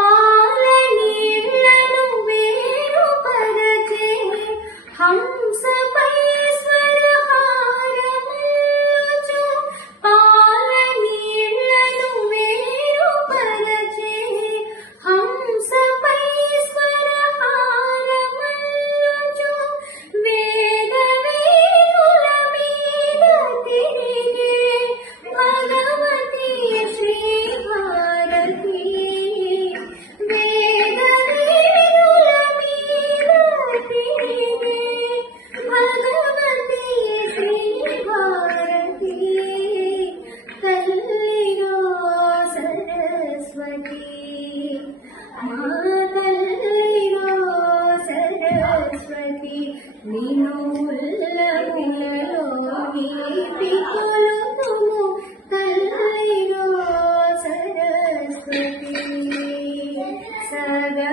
పాలనీళ్లను వేరుపరచే హంసపై స్వరహారముచు పాలనీళ్లను వేరుపరచే హంసపై స్వరహారముచు వేద వేదుల మీద తిరిగే భగవతి శ్రీ భారతి వేద వేదుల మీద తిరిగే భగవతి శ్రీ భారతి తల్లిరో సరస్వతి మా తల్లిరో సరస్వతి నిన్ను ఉల్లములలో వీపి కొలుతుము తల్లిరో సరస్వతి సదా